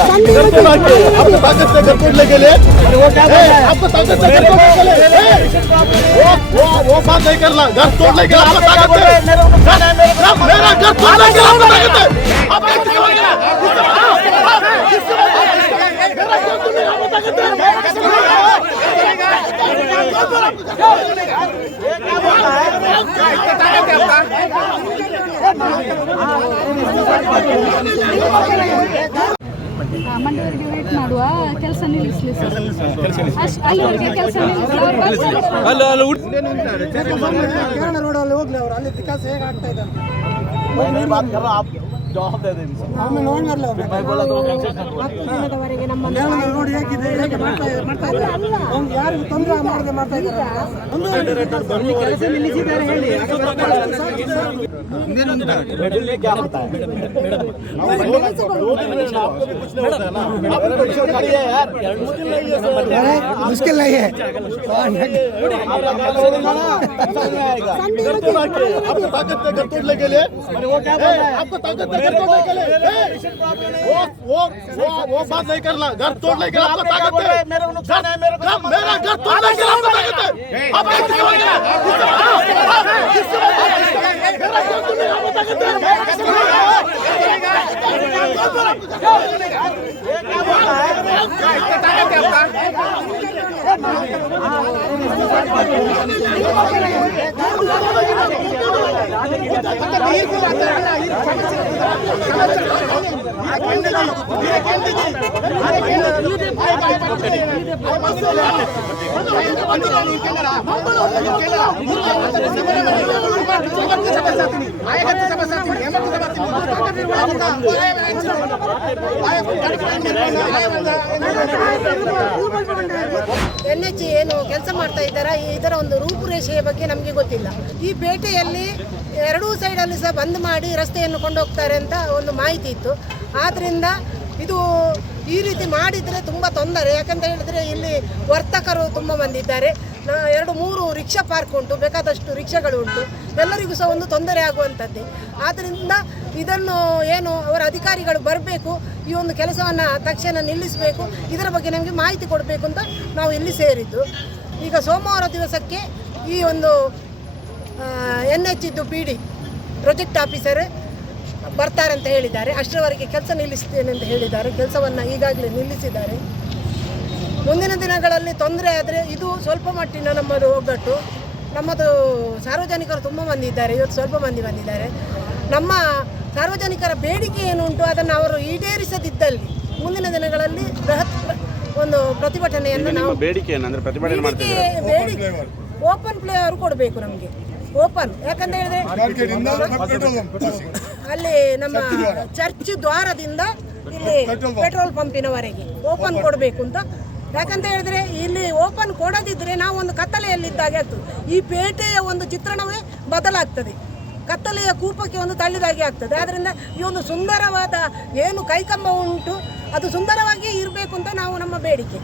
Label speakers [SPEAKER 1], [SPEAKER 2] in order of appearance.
[SPEAKER 1] आपको ताकत से घर के लिए आपको ताकत से वो वो बात नहीं करना घर तोड़ने के लिए आपको ताकत है मेरा घर तोड़ने के लिए ताकत है आप करोगे? हाँ,
[SPEAKER 2] ಮಂಡವರಿಗೆ ವೇಟ್ ಮಾಡುವ ಕೆಲಸ ನಿಲ್ಲಿಸಲಿ ಸರ್ ಅಲ್ಲಿವರೆಗೆ ಕೆಲಸ
[SPEAKER 3] ರೋಡಲ್ಲಿ ಹೋಗ್ಲಿ ಅವರು ಅಲ್ಲಿ ವಿಕಾಸ ಹೇಗೆ ಆಗ್ತಾ ಇದ್ದಾರೆ ಇದೆ ಅಂತ. ಆಮೇಲೆ ನೋಡ್ಬರ್ಲಿ ಅವ್ರು
[SPEAKER 2] ಹತ್ತು ದಿನದವರೆಗೆ ನಮ್ಮ
[SPEAKER 3] ಕಿರಣ ರೋಡ್ ಹೇಗಿದೆ ಹೇಗೆ ಮಾಡ್ತಾ ಮಾಡ್ತಾ ಇದ್ದಾರೆ ಅವ್ನು ಯಾರಿಗೂ ತೊಂದರೆ ಮಾಡದೆ ಮಾಡ್ತಾ ಇದ್ದಾರೆ ಒಂದು ಕೆಲಸ ನಿಲ್ಲಿಸಿದ್ದಾರೆ ಹೇಳಿ मुश्किल नहीं है
[SPEAKER 1] आपको ताकत है घर तोड़ने के लिए ए, आपको ताकत वो वो वो वो बात नहीं करना घर तोड़ नहीं करना आपको ताकत है मेरे को नुकसान है मेरे को मेरा घर तोड़ नहीं करना आपको ताकत है आप ऐसे बोल रहे हैं किसको मेरा घर तोड़ नहीं आपको ताकत है ताकत है आपका ఆయన
[SPEAKER 4] ಎನ್ ಎಚ್ ಏನು ಕೆಲಸ ಮಾಡ್ತಾ ಇದ್ದಾರಾ? ಇದರ ಒಂದು ರೂಪುರೇಷೆಯ ಬಗ್ಗೆ ನಮಗೆ ಗೊತ್ತಿಲ್ಲ. ಈ ಪೇಟೆಯಲ್ಲಿ ಎರಡೂ ಸೈಡಲ್ಲಿ ಸಹ ಬಂದ್ ಮಾಡಿ ರಸ್ತೆಯನ್ನು ಕೊಂಡೋಗ್ತಾರೆ ಅಂತ ಒಂದು ಮಾಹಿತಿ ಇತ್ತು. ಆದ್ದರಿಂದ ಇದು ಈ ರೀತಿ ಮಾಡಿದರೆ ತುಂಬ ತೊಂದರೆ. ಯಾಕಂತ ಹೇಳಿದರೆ ಇಲ್ಲಿ ವರ್ತಕರು ತುಂಬ ನಾ- ಎರಡು ಮೂರು ರಿಕ್ಷಾ ಪಾರ್ಕ್ ಉಂಟು, ಬೇಕಾದಷ್ಟು ರಿಕ್ಷಾಗಳು ಉಂಟು. ಎಲ್ಲರಿಗೂ ಸಹ ಒಂದು ತೊಂದರೆ ಆಗುವಂಥದ್ದೇ. ಆದ್ದರಿಂದ ಇದನ್ನು ಏನು ಅವರ ಅಧಿಕಾರಿಗಳು ಬರಬೇಕು, ಈ ಒಂದು ಕೆಲಸವನ್ನು ತಕ್ಷಣ ನಿಲ್ಲಿಸಬೇಕು, ಇದರ ಬಗ್ಗೆ ನಮಗೆ ಮಾಹಿತಿ ಕೊಡಬೇಕು ಅಂತ ನಾವು ಇಲ್ಲಿ ಸೇರಿದ್ದು. ಈಗ ಸೋಮವಾರ ದಿವಸಕ್ಕೆ ಈ ಒಂದು ಎನ್ ಎಚ್ ಇದ್ದು ಪಿ ಡಿ ಪ್ರೊಜೆಕ್ಟ್ ಆಫೀಸರ್ ಬರ್ತಾರೆ ಅಂತ ಹೇಳಿದ್ದಾರೆ. ಅಷ್ಟರವರೆಗೆ ಕೆಲಸ ನಿಲ್ಲಿಸ್ತೇನೆ ಅಂತ ಹೇಳಿದ್ದಾರೆ. ಕೆಲಸವನ್ನು ಈಗಾಗಲೇ ನಿಲ್ಲಿಸಿದ್ದಾರೆ. ಮುಂದಿನ ದಿನಗಳಲ್ಲಿ ತೊಂದರೆ ಆದರೆ ಇದು ಸ್ವಲ್ಪ ಮಟ್ಟಿನ ನಮ್ಮದು ಒಗ್ಗಟ್ಟು ನಮ್ಮದು ಸಾರ್ವಜನಿಕರು ತುಂಬ ಮಂದಿ ಇದ್ದಾರೆ. ಇವತ್ತು ಸ್ವಲ್ಪ ಮಂದಿ ಬಂದಿದ್ದಾರೆ. ನಮ್ಮ ಸಾರ್ವಜನಿಕರ ಬೇಡಿಕೆ ಏನುಂಟು ಅದನ್ನು ಅವರು ಈಡೇರಿಸದಿದ್ದಲ್ಲಿ ಮುಂದಿನ ದಿನಗಳಲ್ಲಿ ಬೃಹತ್ ಒಂದು ಪ್ರತಿಭಟನೆಯನ್ನು ನಾವು
[SPEAKER 5] ಬೇಡಿಕೆ ಏನಂದ್ರೆ ಪ್ರತಿಭಟನೆ
[SPEAKER 4] ಬೇಡಿಕೆ ಬೇಡಿಕೆ ಓಪನ್ ಪ್ಲೇ ಅವರು ಕೊಡಬೇಕು ನಮಗೆ. ಓಪನ್ ಯಾಕಂತ ಹೇಳಿದ್ರೆ ಅಲ್ಲಿ ನಮ್ಮ ಚರ್ಚ್ ದ್ವಾರದಿಂದ ಇಲ್ಲಿ ಪೆಟ್ರೋಲ್ ಪಂಪಿನವರೆಗೆ ಓಪನ್ ಕೊಡಬೇಕು ಅಂತ ಯಾಕಂತ ಹೇಳಿದ್ರೆ ಇಲ್ಲಿ ಓಪನ್ ಕೊಡದಿದ್ದರೆ ನಾವು ಒಂದು ಕತ್ತಲೆಯಲ್ಲಿದ್ದಾಗೆ ಆಗ್ತದೆ ಈ ಪೇಟೆಯ ಒಂದು ಚಿತ್ರಣವೇ ಬದಲಾಗ್ತದೆ. ಕತ್ತಲೆಯ ಕೂಪಕ್ಕೆ ಒಂದು ತಳ್ಳಿದಾಗೆ ಆಗ್ತದೆ. ಆದ್ದರಿಂದ ಈ ಒಂದು ಸುಂದರವಾದ ಏನು ಕೈಕಂಬ ಉಂಟು, ಅದು ಸುಂದರವಾಗಿ ಇರಬೇಕು ಅಂತ ನಾವು ನಮ್ಮ ಬೇಡಿಕೆ.